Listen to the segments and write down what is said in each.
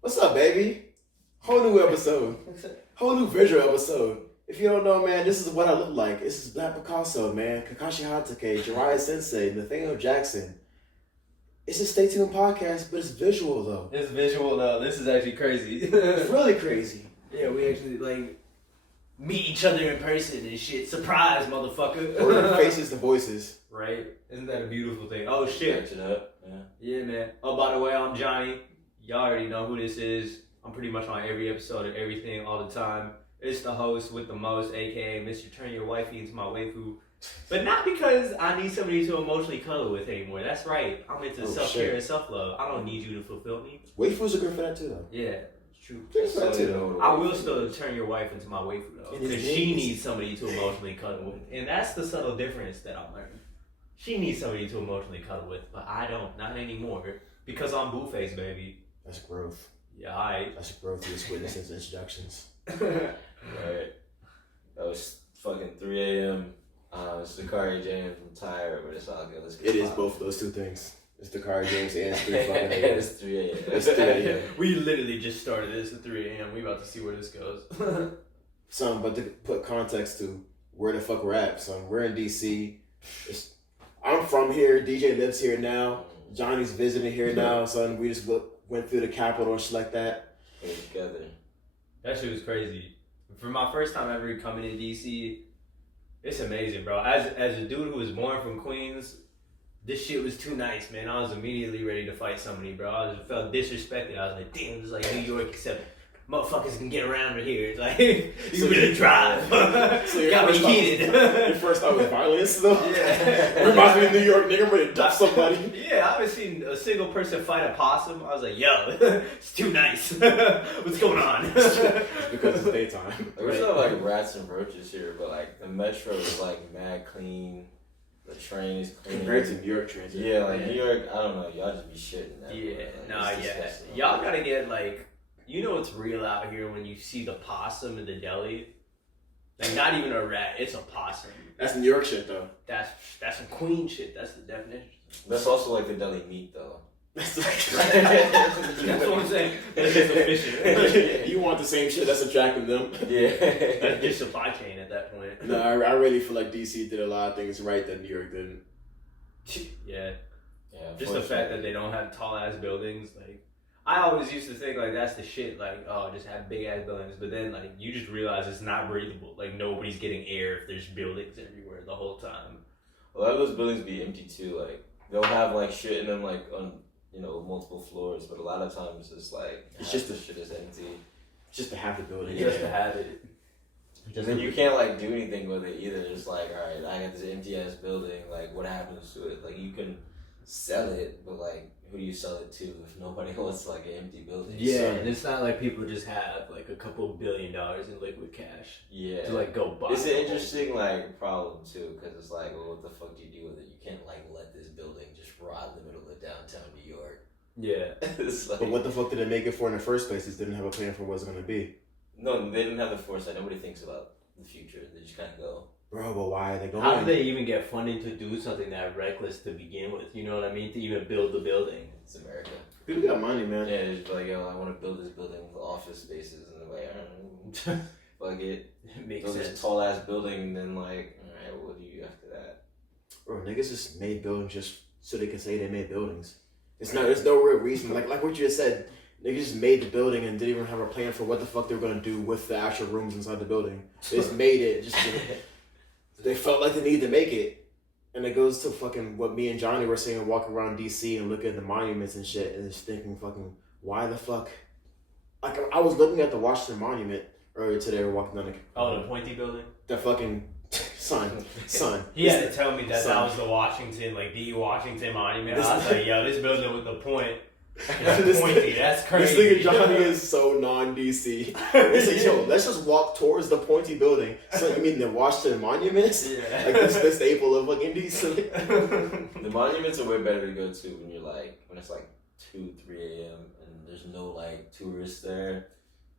What's up, baby? Whole new episode. Whole new visual episode. If you don't know, man, this is what I look like. This is Black Picasso, man. Kakashi Hatake, Jiraiya Sensei, Nathaniel Jackson. It's a Stay Tuned podcast, but it's visual, though. It's visual, though. This is actually crazy. It's really crazy. Yeah, we actually, meet each other in person and shit. Surprise, motherfucker. Or the faces, the voices. Right? Isn't that a beautiful thing? Oh, shit. Catch it up. Yeah, man. Oh, by the way, I'm Jony. Y'all already know who this is. I'm pretty much on every episode of everything all the time. It's the host with the most, aka Mr. Turn Your Wifey into My Waifu. But not because I need somebody to emotionally cuddle with anymore. That's right. I'm into self-care and self-love. I don't need you to fulfill me. Waifus are good for that too, though. Yeah, it's true. Good for that too, though. I will still turn your wife into my waifu, though. Because she needs somebody to emotionally cuddle with. And that's the subtle difference that I'm learning. She needs somebody to emotionally cuddle with, but I don't. Not anymore. Because I'm Blueface, baby. That's growth. Yeah, alright. That's growth you just witnessed since introductions. Right. That was fucking 3 a.m. It's Dakari James. I'm tired, but it's all good. Let's get It is both of those two things. It's Dakari James and it's 3 fucking a.m. It's 3 a.m. It's 3 a.m. We literally just started this at 3 a.m. We about to see where this goes. Son, but to put context to where the fuck we're at, son, we're in DC. I'm from here. DJ lives here now. Johnny's visiting here now, son. We just went through the Capitol and shit like that. We're together. That shit was crazy. For my first time ever coming to DC, it's amazing, bro. As a dude who was born from Queens, this shit was too nice, man. I was immediately ready to fight somebody, bro. I felt disrespected. I was like, damn, this is like New York, except motherfuckers can get around here. It's like, you really drive. So got me heated. Your first thought was violence, though? Yeah. Reminds me of New York, nigga, I'm ready to dump somebody. Yeah, I haven't seen a single person fight a possum. I was like, yo, it's too nice. What's going on? It's because it's daytime. We're still like rats and roaches here, but like the metro is like mad clean. The train is clean. Compared to New York transit. Yeah, like New York, I don't know. Y'all just be shitting that. Yeah, Like, nah, it's yeah. disgusting. Y'all gotta get like, you know what's real out here when you see the possum in the deli? Like, not even a rat, it's a possum. That's New York shit, though. That's some queen shit. That's the definition. That's also like the deli meat, though. That's like That's what I'm saying. That's just efficient. You want the same shit that's attracting them. Yeah. That's just supply chain at that point. No, I really feel like DC did a lot of things right that New York didn't. Yeah. Yeah. Just the fact that they don't have tall ass buildings, like I always used to think like that's the shit, like oh just have big ass buildings, but then like you just realize it's not breathable. Like nobody's getting air if there's buildings everywhere the whole time. A lot of those buildings be empty too. Like they'll have like shit in them like on multiple floors, but a lot of times it's like It's just the shit is empty. Just to have the building. Just to have it. And then you can't like do anything with it either. It's like, all right, I got this empty ass building. Like, what happens to it? Like, you can sell it, but like, who do you sell it to if nobody wants like an empty building? Yeah, and it's not like people just have like a couple $1 billion in liquid cash. Yeah. To like go buy. It's an interesting like problem too, because it's like, well, what the fuck do you do with it? You can't like let this building just rot in the middle of downtown New York. Yeah. It's like, But what the fuck did they make it for in the first place? They didn't have a plan for what it's going to be. no, they didn't have the foresight. Nobody thinks about the future. They just kind of go. Bro, but why are they going? How do they even get funding to do something that reckless to begin with? You know what I mean? To even build the building. It's America. People got money, man. Yeah, it's just like, yo, I want to build this building with office spaces, and they're like, I don't know, fuck it. It makes Build sense. this tall ass building, and then like, all right, what do you do after that? Bro, niggas just made buildings just so they can say they made buildings. There's no real reason. Like what you just said, niggas just made the building and didn't even have a plan for what the fuck they were gonna do with the actual rooms inside the building. They just made it. They felt like they needed to make it. And it goes to fucking what me and Jony were saying, walking around DC and looking at the monuments and shit, and just thinking fucking, why the fuck? Like, I was looking at the Washington Monument earlier today, we're walking down the pointy building? the fucking, son. He had to tell me that was the Washington, like the Washington Monument. I was like, yo, this building with the point. It's pointy, that's crazy. This nigga Jony is so non-DC. He's like, yo, let's just walk towards the pointy building. So you mean the Washington Monuments? Yeah. Like that's the staple of fucking DC. The monuments are way better to go to when you're like, when it's like 2, 3 a.m. and there's no like tourists there.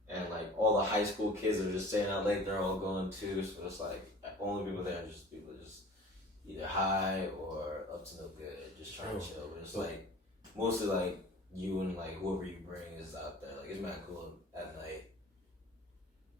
And like all the high school kids are just staying out late, they're all going too. So it's like only people there are just people just either high or up to no good, just trying to chill. But it's like mostly like you and like whoever you bring is out there. Like it's mad cool at night.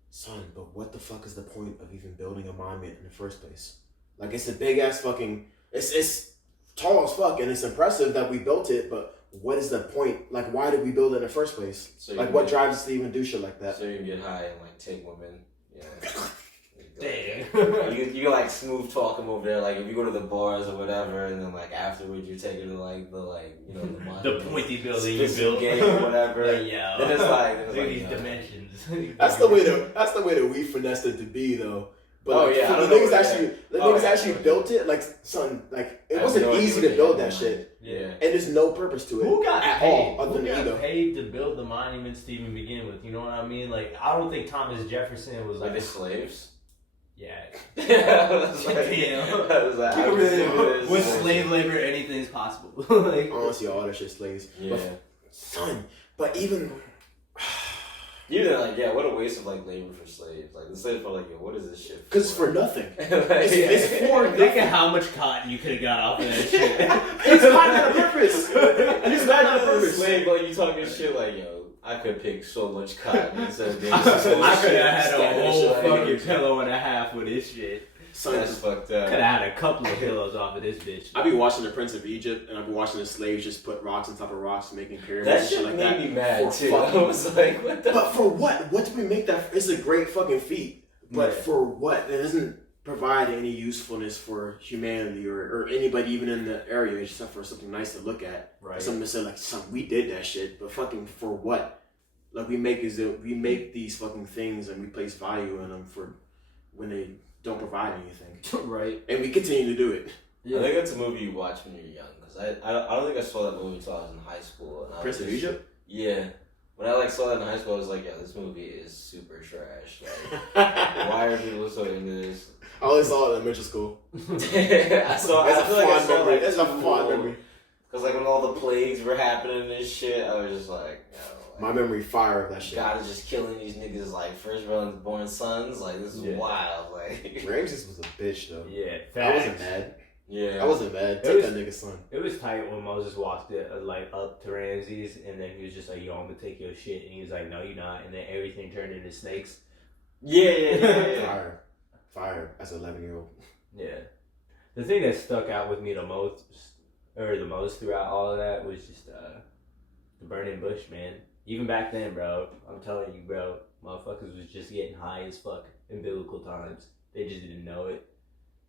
Son, but what the fuck is the point of even building a monument in the first place? Like it's a big ass fucking. It's tall as fuck and it's impressive that we built it, but what is the point? Like, why did we build it in the first place? So like, what drives us to even do shit like that? So you can get high and like take women. Yeah. Damn. You can like smooth talk them over there. Like if you go to the bars or whatever, and then like afterwards you take her to like the pointy building you built game or whatever. Like, yo. Then it's like these dimensions. That's the way that we finessed it to be though. But oh yeah, the niggas actually built it. Like son, like it wasn't easy to build that shit. Yeah, and there's no purpose to it. Who got at paid? all? Other Who than got ego. paid to build the monuments to even begin with? You know what I mean? Like I don't think Thomas Jefferson was like the slaves. Yeah. With slave labor, anything's possible. Like honestly, all that shit slaves. Yeah, but even. You're like, yeah, what a waste of like labor for slaves. Like the slaves are like, yo, what is this shit? Because it's for nothing. It's for think of how much cotton you could have got off of that shit. It's not on purpose. It's not on purpose. Slave, like you talking shit like, yo, I could pick so much cotton instead of being I could have had a whole fucking pillow and a half with this shit. Son, that's fucked up. Could have had a couple of pillows off of this bitch. I be watching the Prince of Egypt, and I be watching the slaves just put rocks on top of rocks, making pyramids. That and shit shit like made that. me mad too. I was like, what the? But for what? What do we make that? It's a great fucking feat, but for what? It doesn't provide any usefulness for humanity or anybody even in the area, except for something nice to look at. Right. Something to say like, son, we did that shit, but fucking for what? Like we make these fucking things and we place value in them for when they don't provide anything. Right. And we continue to do it. Yeah. I think that's a movie you watch when you're young. Because I don't think I saw that movie until I was in high school. And Prince of Egypt? Yeah. When I saw that in high school, I was like, yeah, this movie is super trash. Like, why are people so into this? I only saw it in elementary school. I saw That's a fond memory. Because like when all the plagues were happening and this shit, I was just like, no. My memory fire of that shit. God is just killing these niggas like first-born sons. Like this is wild. Like Ramses was a bitch though. Yeah, I wasn't mad. Yeah, I wasn't mad. Take that nigga's son. It was tight when Moses walked it up to Ramses, and then he was just like, "Yo, I'm gonna take your shit," and he was like, "No, you're not," and then everything turned into snakes. Yeah. Fire as an 11-year-old. Yeah, the thing that stuck out with me the most throughout all of that was just the burning bush, man. Even back then, bro, I'm telling you, bro, motherfuckers was just getting high as fuck in biblical times. They just didn't know it.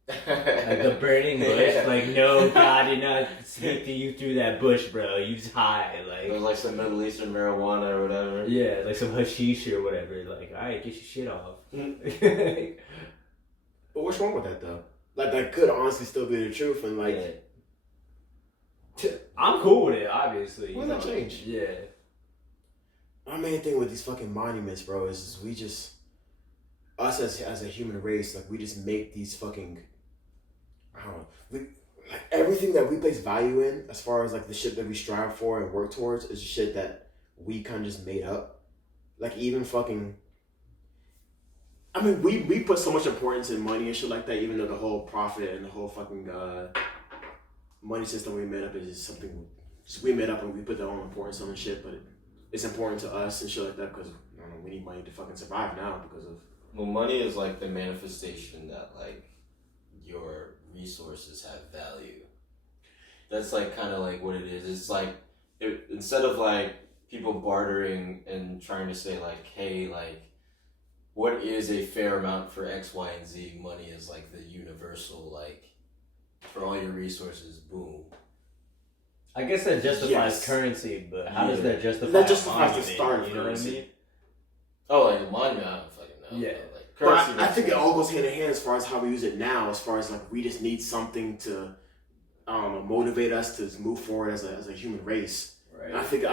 Like the burning bush, like no, God did not speak to you through that bush, bro. You was high, like it was like some Middle Eastern marijuana or whatever. Yeah, like some hashish or whatever. Like, all right, get your shit off. But what's wrong with that though? Like that could honestly still be the truth, and like I'm cool with it, obviously. What does that change? Yeah. My main thing with these fucking monuments, bro, is we just us as a human race, like we just make these fucking I don't know, like everything that we place value in, as far as like the shit that we strive for and work towards, is shit that we kind of just made up. Like even fucking, I mean, we put so much importance in money and shit like that, even though the whole profit and the whole fucking money system we made up is just something we made up and we put our own importance on the shit, but it's important to us and shit like that because I don't know, we need money to fucking survive now because of. Well, money is like the manifestation that like your resources have value. That's like kind of like what it is. It's like instead of like people bartering and trying to say like, hey, like what is a fair amount for X, Y, and Z? Money is like the universal, like for all your resources, boom. I guess that justifies currency, but how does that justify? That justifies the start of you know currency. What I mean? Oh, like a monument, I don't fucking know. Yeah. But I think it all goes hand in hand as far as how we use it now, as far as like we just need something to motivate us to move forward as a human race. Right. And I think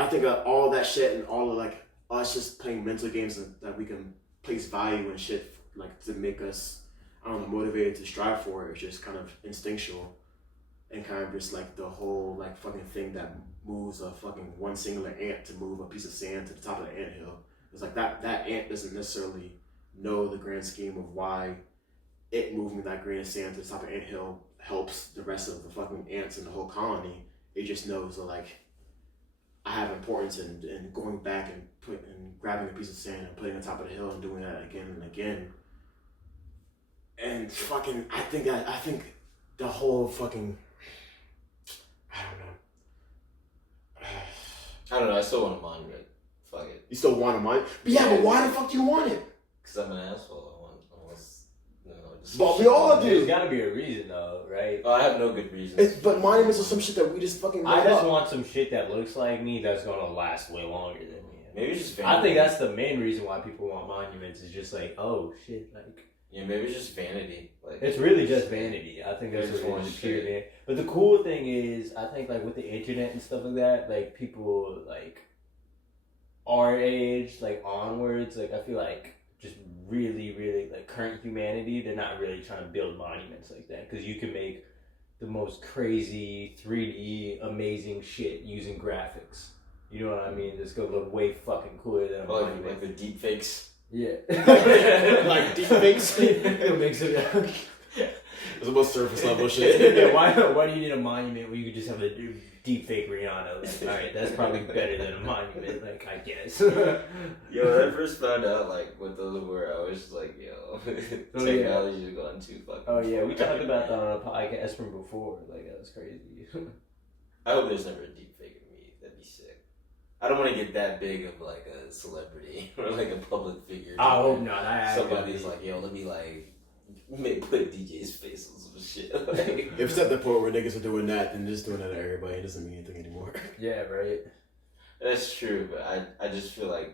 all that shit and all of like us just playing mental games that we can place value and shit like to make us motivated to strive for it. It's just kind of instinctual and kind of just like the whole like fucking thing that moves a fucking one singular ant to move a piece of sand to the top of the anthill. It's like that ant doesn't necessarily know the grand scheme of why it moving that grain of sand to the top of the anthill helps the rest of the fucking ants in the whole colony. It just knows that like I have importance in going back and grabbing a piece of sand and putting it on top of the hill and doing that again and again. And fucking, I think the whole fucking, I don't know. I still want a monument. Fuck it. You still want a monument? But yeah, but why the fuck do you want it? Because I'm an asshole. Just But we all do. There's gotta be a reason though, right? Oh, I have no good reasons. But monuments are some shit that we just fucking I made just up. want some shit that looks like me that's gonna last way longer than me. Maybe it's just vanity. I think that's the main reason why people want monuments. Is just like, oh shit, like. Yeah, maybe it's just vanity. Like It's really just vanity. I think that's It's what it just is, pure vanity. But the cool thing is, I think like with the internet and stuff like that, like people like our age, like onwards, like I feel like just really, really like current humanity, they're not really trying to build monuments like that because you can make the most crazy 3D amazing shit using graphics. You know what I mean? It's gonna look way fucking cooler than a monument. like the deep fakes. Yeah. Like deep fakes. It makes it. It's about surface level shit. Yeah, why do you need a monument when you could just have a deep fake Rihanna? Like, alright, that's probably better than a monument, like, I guess. Yo, when I first found out, like, what those were, I was just like, yo, technology has gone too fucking Oh, yeah, we talked about that on a podcast from before. Like, that was crazy. I hope there's never a deep fake of me. That'd be sick. I don't want to get that big of, like, a celebrity or, like, a public figure. I hope not. Somebody's like, yo, let me, like, put DJ's face on some shit. Like, If it's at the point where niggas are doing that, then just doing that to everybody, it doesn't mean anything anymore. Yeah, right. that's true, but I just feel like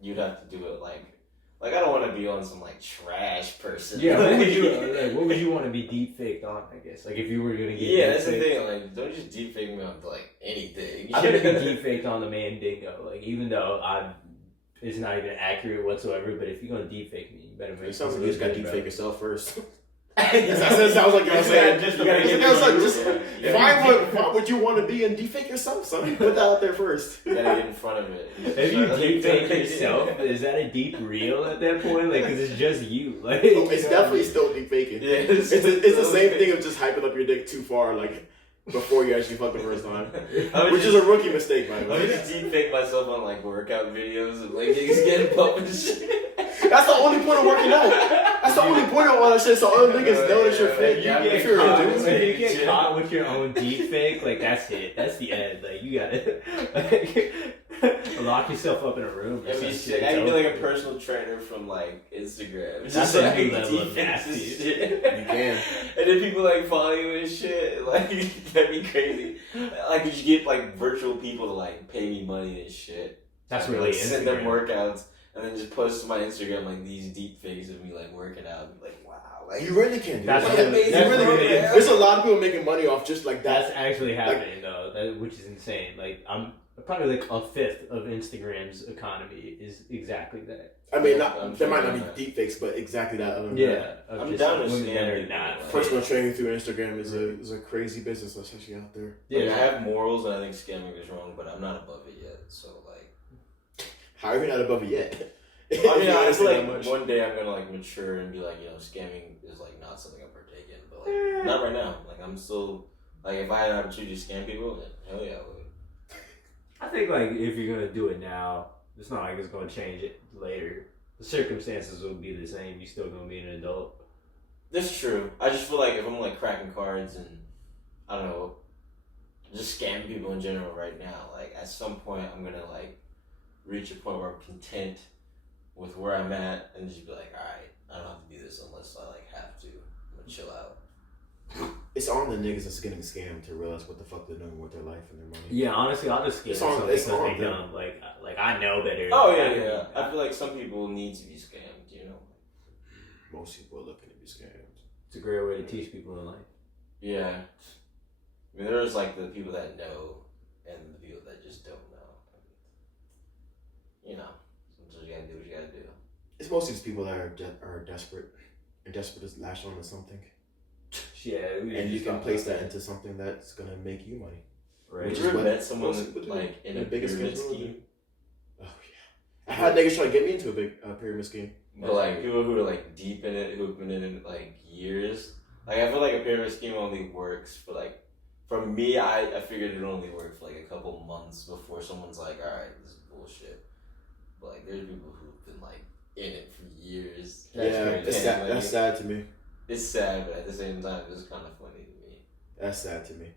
you'd have to do it, like I don't want to be on some, like, trash person. Yeah, what would you want to be deep faked on, I guess? Like, if you were going to get Yeah, that's the thing. Like, don't just deep fake me on, like, anything. I'm going to be deep faked on the man Dingo. Like, even though it's not even accurate whatsoever, but if you're going to deep fake me, you better make It sounds like you just got to deep fake yourself first. That sounds like you're saying. Just Why would you want to be and defake yourself, son? Put that out there first. You gotta get in front of it. If you deep fake yourself, is that a deep reel at that point? Like, because it's just you. Like, It's definitely still deep faking. Yeah, It's the same thing of just hyping up your dick too far, like before you actually fuck the first time, which is a rookie mistake, by the I would way. just deep fake myself on, like, workout videos and, like, niggas getting pumped and shit. That's the only point of working out. That's the only point of all that shit. So other niggas know that you're fit. Yeah, If you're a dude, if you get caught with your own deep fake, like that's it. That's the end. Like you gotta lock yourself up in a room. Or That'd some be shit. sick. I could be like a personal trainer from, like, Instagram. That's Just, a like, new level of deep fakes nasty. and shit. You can. And then people, like, follow you and shit. Like, that'd be crazy. Like, you should get, like, virtual people to, like, pay me money and shit. That's And, really like, send them Instagram. workouts. And then just post to my Instagram, like, these deep fakes of me, like, working out. And be like, wow. Like, You really can do That's that. really- amazing. that's really really- can. There's a lot of people making money off just like That's that. actually happening though, which is insane. Like I'm probably like a fifth of Instagram's economy is exactly that. I mean, I'm there sure might not about be deep fakes, but exactly that. Other than Yeah, of I'm just down to women scam that are people, not. like- personal training through Instagram is a crazy business, especially out there. Like, Yeah, I have morals, and I think scamming is wrong, but I'm not above it yet. So, like, How are you not above it yet? I mean, I feel Honestly, like that much. one day I'm gonna, like, mature and be like, you know, scamming is, like, not something I partake in, but, like, not right now. Like, I'm still, like, if I had an opportunity to scam people, then hell yeah, I would. I think like if you're gonna do it now, it's not like it's gonna change it later. The circumstances will be the same. You're still gonna be an adult. That's true. I just feel like if I'm, like, cracking cards and, I don't know, just scamming people in general right now, like, at some point I'm gonna, like, reach a point where I'm content with where I'm at and just be like, alright, I don't have to do this unless I, like, have to. I'm gonna chill out. It's on the niggas that's getting scammed to realize what the fuck they're doing with their life and their money. Yeah, honestly, I'll just skip It's on- something it's because on they them. dumb. Like I know better. Oh, Like, yeah, yeah. I feel like some people need to be scammed, you know? Most people are looking to be scammed. It's a great way to teach people in life. Yeah. I mean, there's, like, the people that know and the people that just don't know. You know, sometimes you gotta do what you gotta do. It's mostly just people that are desperate and desperate to lash on to something, Yeah, and you can place that into something that's gonna make you money. right. which Have is you ever what met someone, most people do. like, in a The biggest pyramid scams will scheme? do. Oh yeah, I had niggas try to get me into a big pyramid scheme. But, like, people who are, like, deep in it, who've been in it, like, years. Like I feel like a pyramid scheme only works for like. For me, I figured it only worked for like a couple months before someone's like, all right, this is bullshit. But like, there's people who've been like in it for years. It's sad. That's sad to me. It's sad, but at the same time, it's kind of funny to me. That's sad to me.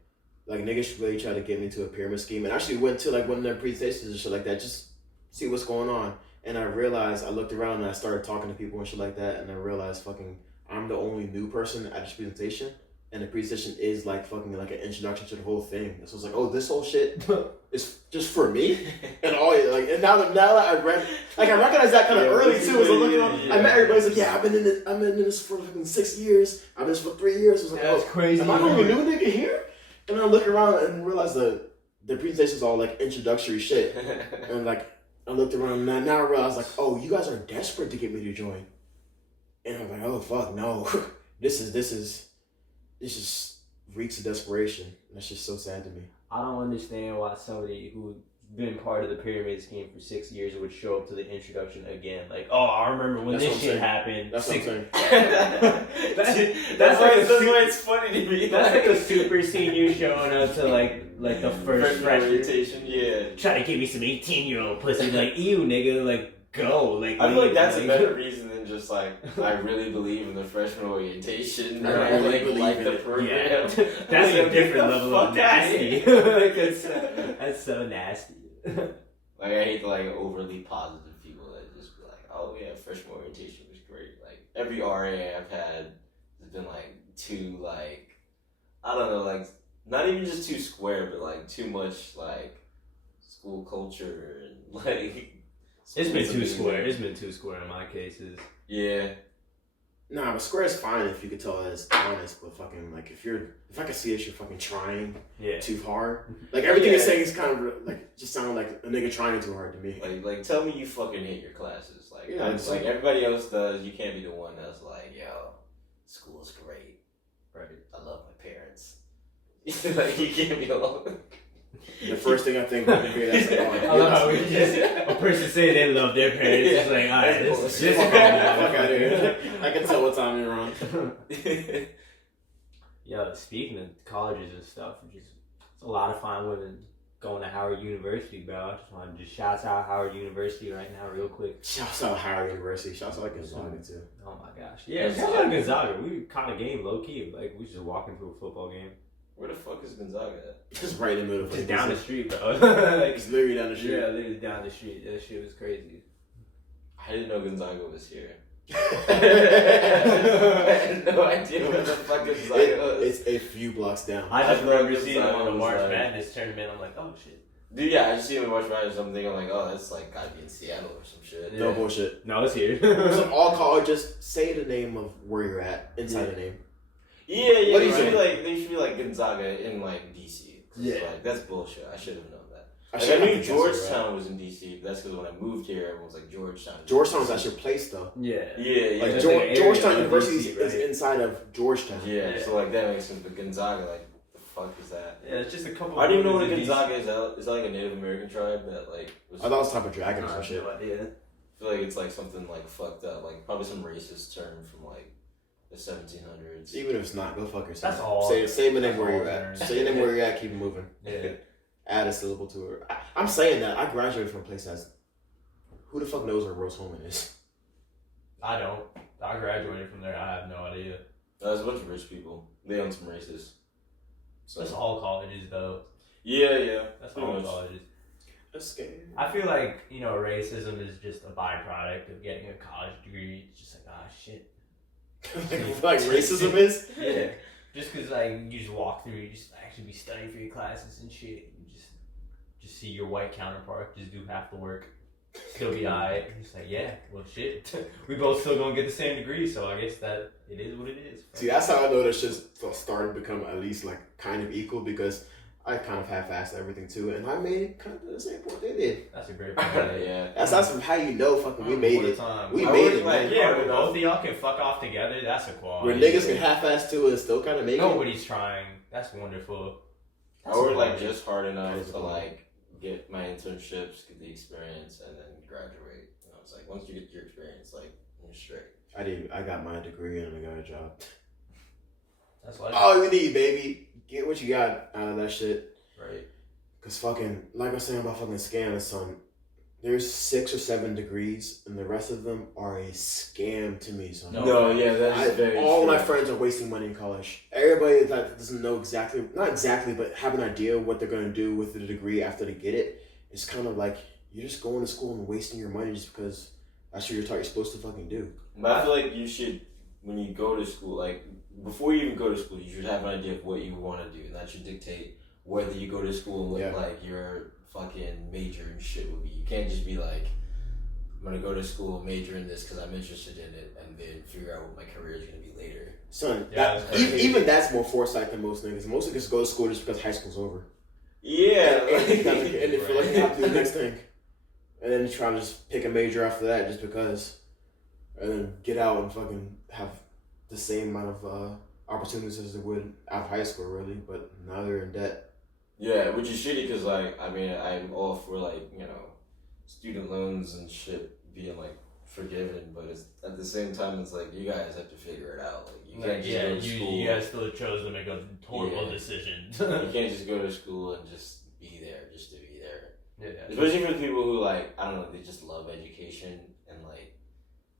Like niggas really try to get me to a pyramid scheme, and I actually went to like one of their presentations and shit like that, just see what's going on. And I realized I looked around and I started talking to people and shit like that, and I realized fucking I'm the only new person at this presentation. And the presentation is like fucking like an introduction to the whole thing. So it's like, oh, this whole shit is just for me. And all like, and now that I read, like I recognize that kind of early too. As I'm looking around, I met everybody's like, yeah, I've been in this for fucking 6 years. I've been in this for 3 years. I was like, that's crazy. Am I the only new nigga here? And then I look around and realize the presentation's all like introductory shit. And like I looked around and now I realize like, oh, you guys are desperate to get me to join. And I'm like, oh fuck no, it just reeks of desperation. That's just so sad to me. I don't understand why somebody who's been part of the pyramid scheme for 6 years would show up to the introduction again. Like, oh, I remember when this shit happened. That's what I'm saying. That's why it's funny to me. That's like a super senior showing up to like the first freshman orientation. Yeah. Try to give me some 18-year-old pussy. Like, ew, nigga. Like, go. Like, I feel like that's a better reason than just like I really believe in the freshman orientation. I really like the program. Yeah. That's a different level of nasty. Like that's so nasty. Like I hate the like overly positive people that just be like, oh yeah, freshman orientation was great. Like every RA I've had has been like too like I don't know, like not even just too square, but like too much like school culture and like. It's been too square. It's been too square in my cases. Yeah. Nah, but square is fine if you could tell that it's honest, but fucking like if I can see that you're fucking trying too hard. Like everything you're saying is kind of like just sounding like a nigga trying too hard to me. Like tell me you fucking hate your classes. Like yeah, like everybody else does, you can't be the one that's like, yo, school's great. Right. I love my parents. Like you can't be alone. The first thing I think when I hear that's like, oh, I love how we just a person say they love their parents. It's like, all right, this is fuck out of here. I can tell what time you're on. Yo, speaking of colleges and stuff, it's a lot of fine women going to Howard University, bro. I just want to shout out Howard University right now, real quick. Shouts out Howard University. Shouts out Gonzaga too. Oh my gosh, yeah, shout out Gonzaga. We kind of game low key, like we just walking through a football game. Where the fuck is Gonzaga at? Just right in the middle of just down the street, bro. Like, it's literally down the street. Yeah, literally down the street. That shit was crazy. I didn't know Gonzaga was here. I had no idea where the fuck Gonzaga was. It's a few blocks down. I just remember Gonzaga seeing them on the was March like- Madness tournament. I'm like, oh shit. Dude, yeah, I just see him in March Madness. I'm thinking like, oh, that's like gotta be in Seattle or some shit. No bullshit. No, it's here. So all colleges say the name of where you're at inside the name. Yeah, What they do you should be think? like Gonzaga in like DC. Yeah. Like that's bullshit. I should have known that. I Like, should I have knew guessed it, right? Georgetown was in DC, but that's because when I moved here, everyone was like Georgetown. Georgetown's actually a place though. Yeah. Yeah. Like That's like an area Georgetown of University DC, is right? inside of Georgetown. Yeah, so like that makes sense. But Gonzaga, like, the fuck is that? Yeah, it's just a couple. I don't even know what a buildings in Gonzaga is. Is that like a Native American tribe that like? Was, I thought it was type of dragon or DC. some shit. No idea. I feel like it's like something like fucked up, like probably some racist term from like the 1700s. Even if it's not, go fuck yourself. That's all. Say the name That's where all you're there at. is. Say the name where you're at. Keep it moving. Yeah. Add a syllable to it. I'm saying that I graduated from a place that's. Who the fuck knows where Rose Holman is? I don't. I graduated from there. I have no idea. There's a bunch of rich people. They own some races. So That's all colleges, though. yeah. That's Pretty all much. colleges. That's scary. I feel like, racism is just a byproduct of getting a college degree. It's just like, ah, shit. like racism is? Yeah. Just because, you just walk through, you just actually be studying for your classes and shit. You just see your white counterpart just do half the work. Still be alright. It's like, yeah, well, shit. We both still gonna get the same degree, so I guess that it is what it is. See, that's how I know that shit's starting to become at least like kind of equal because I kind of half-assed everything too, and I made it kind of the same point they did. That's a great point. Yeah. That's how you know fucking we made it. We I made would it, like- man. Yeah, when both of y'all can fuck off together, that's a quality. Where niggas can half-ass too and still kind of make it. Nobody's trying. That's wonderful. I worked like quality. just hard enough That is to cool. like get my internships, get the experience, and then graduate. And I was like, once you get your experience, like you're straight. I got my degree and I got a job. That's life. All you need, baby. Get what you got out of that shit. Right. Cause fucking, like I was saying about fucking scams, son. There's 6 or 7 degrees, and the rest of them are a scam to me, son. No, yeah, that's very all true. my friends are wasting money in college. Everybody that doesn't know exactly, not exactly, but have an idea what they're gonna do with the degree after they get it. It's kind of like you're just going to school and wasting your money just because that's what you're taught you're supposed to fucking do. But I feel like you should, when you go to school, like before you even go to school, you should have an idea of what you want to do, and that should dictate whether you go to school and what like your fucking major and shit would be. You can't just be like, I'm gonna go to school, major in this because I'm interested in it, and then figure out what my career is gonna be later. Son, Yeah, even that's more foresight than most niggas. Most niggas go to school just because high school's over. Yeah, and they feel like they have to do the next thing, and then you try to just pick a major after that just because, and then get out and fucking have the same amount of opportunities as they would out of high school, really. But now they're in debt. Yeah, which is shitty because, like, I mean, I'm all for, like, you know, student loans and shit being, like, forgiven, but it's at the same time, it's like, you guys have to figure it out. Like, you can't just go to school. You guys still chose to make a horrible decision. You can't just go to school and just be there, just to be there. Yeah. Especially for people who, like, I don't know, they just love education and, like,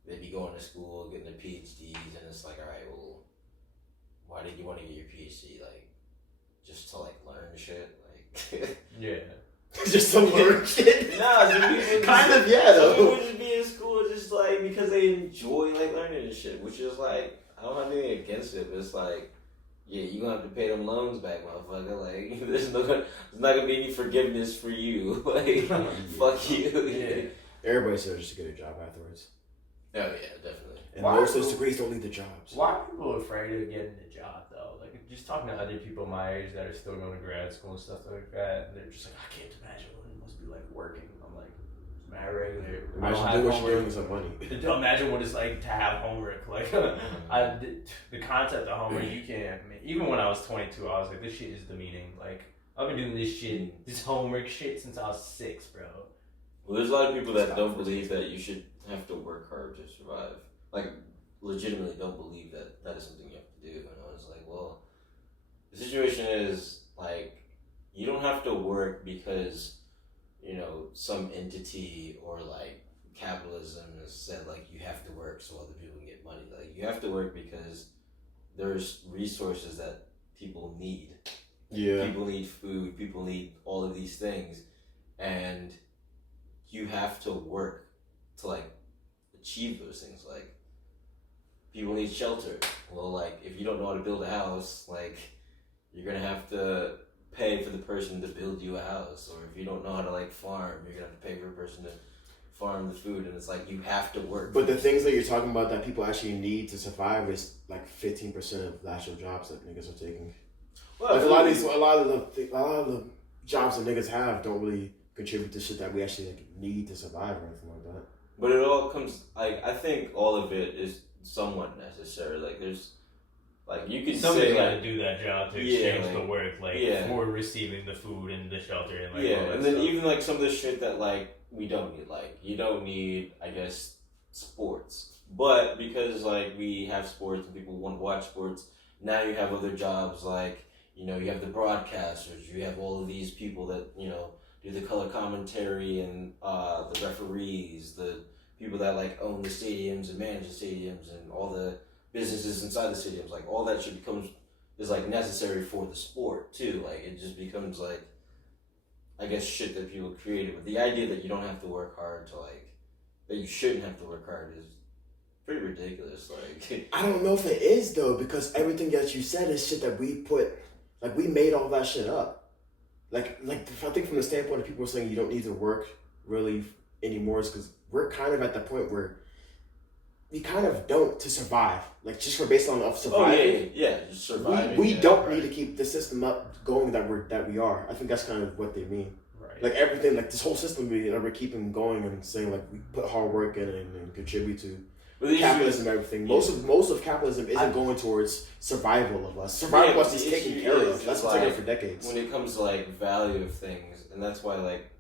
they be going to school, getting their PhDs, and it's like, all right, well, why did you want to get your PhD? Like, just to, like, learn shit? Like, yeah. Just to learn shit? Nah, kind of, yeah, though. Some people just be in school just, like, because they enjoy, like, learning and shit, which is, like, I don't have anything against it, but it's like, yeah, you're gonna have to pay them loans back, motherfucker. Like, there's not gonna be any forgiveness for you. Like, fuck you. Yeah. Everybody says just to get a job afterwards. Oh, yeah, definitely. And most of those degrees don't lead to jobs. Why are people afraid of getting a job, though? Like, just talking to other people my age that are still going to grad school and stuff like that, they're just like, I can't imagine what it must be like working. I'm like, it's mad regular. Imagine doing what you're doing with some money. Imagine what it's like to have homework. Like, the concept of homework, you can't. Even when I was 22, I was like, this shit is demeaning. Like, I've been doing this shit, this homework shit since I was 6, bro. Well, there's a lot of people that don't believe that you should have to work hard to survive. Like, legitimately don't believe that that is something you have to do. And I was like, well, the situation is, like, you don't have to work because, you know, some entity or, like, capitalism has said, like, you have to work so other people can get money. Like, you have to work because there's resources that people need. Yeah. People need food, people need all of these things. And you have to work to, like, achieve those things. Like, people need shelter. Well, like, if you don't know how to build a house, like, you're gonna have to pay for the person to build you a house. Or if you don't know how to, like, farm, you're gonna have to pay for a person to farm the food. And it's like, you have to work. But the things that you're talking about that people actually need to survive is like 15% of the actual jobs that niggas are taking. Well, Like a lot of the jobs that niggas have don't really contribute to shit that we actually like need to survive or anything like that. But it all comes, like, I think all of it is somewhat necessary. Like, there's, like, you can Somebody's say, got to like, do that job to yeah, exchange like, the work, like, yeah. for receiving the food and the shelter and, like, yeah, all that and then stuff. even, like, some of the shit that, like, we don't need, like, you don't need, I guess, sports. But because, like, we have sports and people want to watch sports, now you have other jobs, like, you know, you have the broadcasters, you have all of these people that, you know, do the color commentary and the referees, the people that, like, own the stadiums and manage the stadiums and all the businesses inside the stadiums, like, all that shit is, like, necessary for the sport, too. Like, it just becomes, like, I guess, shit that people created. But the idea that you don't have to work hard to, like, that you shouldn't have to work hard is pretty ridiculous. Like, I don't know if it is, though, because everything that you said is shit that we put, like, we made all that shit up. Like I think from the standpoint of people saying you don't need to work really anymore is because we're kind of at the point where we kind of don't to survive. Like, just for based on surviving. oh, yeah, just surviving. We yeah, don't right. need to keep the system up going that we are. I think that's kind of what they mean. Right. Like, everything, like, this whole system we're keeping going and saying, like, we put hard work in and contribute to capitalism and everything. Most of capitalism isn't going towards survival of us. Survival of us is taken care of. That's what's taken for decades. When it comes to, like, value of things, and that's why, like,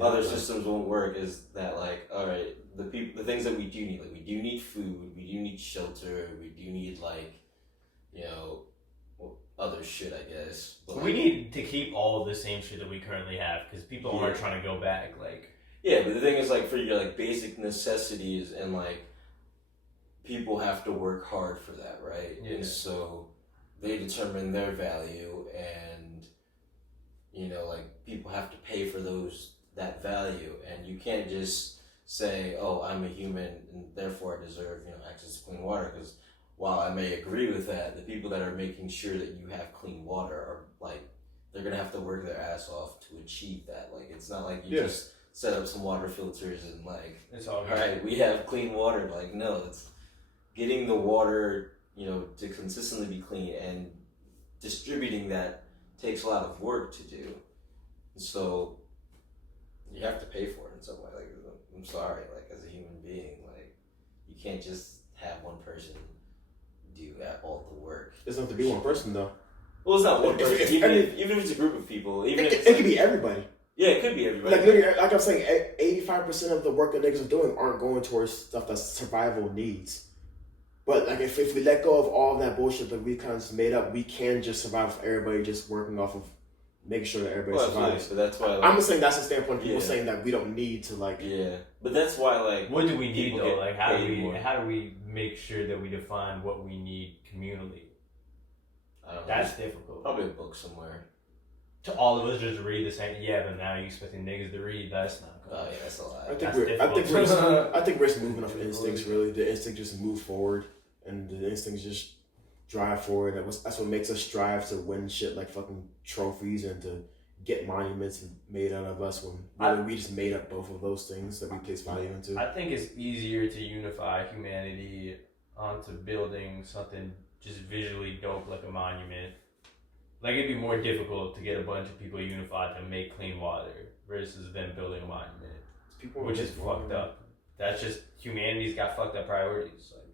other systems won't work, is that, like, all right, the things that we do need, like, we do need food, we do need shelter, we do need, like, you know, other shit, I guess. But we need to keep all the same shit that we currently have because people aren't Yeah. trying to go back. Like, yeah, but the thing is, like, for your like basic necessities and like people have to work hard for that, right? Yeah. And so they determine their value, and you know, like people have to pay for that value, and you can't just say, "Oh, I'm a human, and therefore I deserve access to clean water." Because while I may agree with that, the people that are making sure that you have clean water are like they're gonna have to work their ass off to achieve that. Like it's not like you just set up some water filters and like it's all all right, we have clean water. Like no, it's getting the water to consistently be clean, and distributing that takes a lot of work to do. So you have to pay for it in some way. Like I'm sorry, like as a human being, like you can't just have one person do all the work. It doesn't have to be one person though. Well, it's not one person. Even if it's a group of people, even if it could be everybody. Yeah, it could be everybody. Like literally, like I'm saying, 85% of the work that niggas are doing aren't going towards stuff that's survival needs. But like if we let go of all of that bullshit that we kind of just made up, we can just survive if everybody just working off of making sure that everybody survives. But that's why I'm just saying that's the standpoint of people saying that we don't need to like. Yeah, but that's why like. What do we need though? Like how do we make sure that we define what we need communally? I don't know. That's difficult. Probably a book somewhere. To all of us just read the same. Yeah, but now you expecting niggas to read? That's not good. Oh yeah, that's a lot. I think we're just moving off instincts. Really, the instinct just move forward, and the instincts just drive forward. That's what makes us strive to win shit like fucking trophies and to get monuments made out of us. When really we just made up both of those things that we place value into. I think it's easier to unify humanity onto building something just visually dope like a monument. Like it'd be more difficult to get a bunch of people unified to make clean water versus them building a monument, which is fucked up. That's just humanity's got fucked up priorities. Like,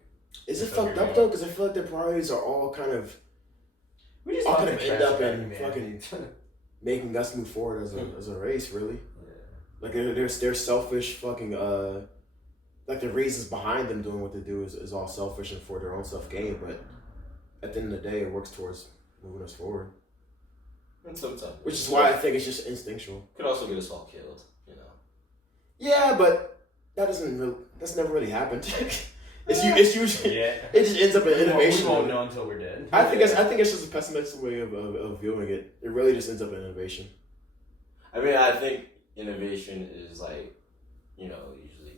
is it fucked up though? Because I feel like their priorities are all kind of we just end up in fucking making us move forward as a race. Really, like they're selfish fucking like the reasons behind them doing what they do is all selfish and for their own self gain. But at the end of the day, it works towards moving us forward. And sometimes, which is why I think it's just instinctual. Could also get us all killed, Yeah, but that's never really happened. It's usually it just ends up in innovation. We won't know until we're dead. I think it's just a pessimistic way of viewing it. It really just ends up in innovation. I mean, I think innovation is like, usually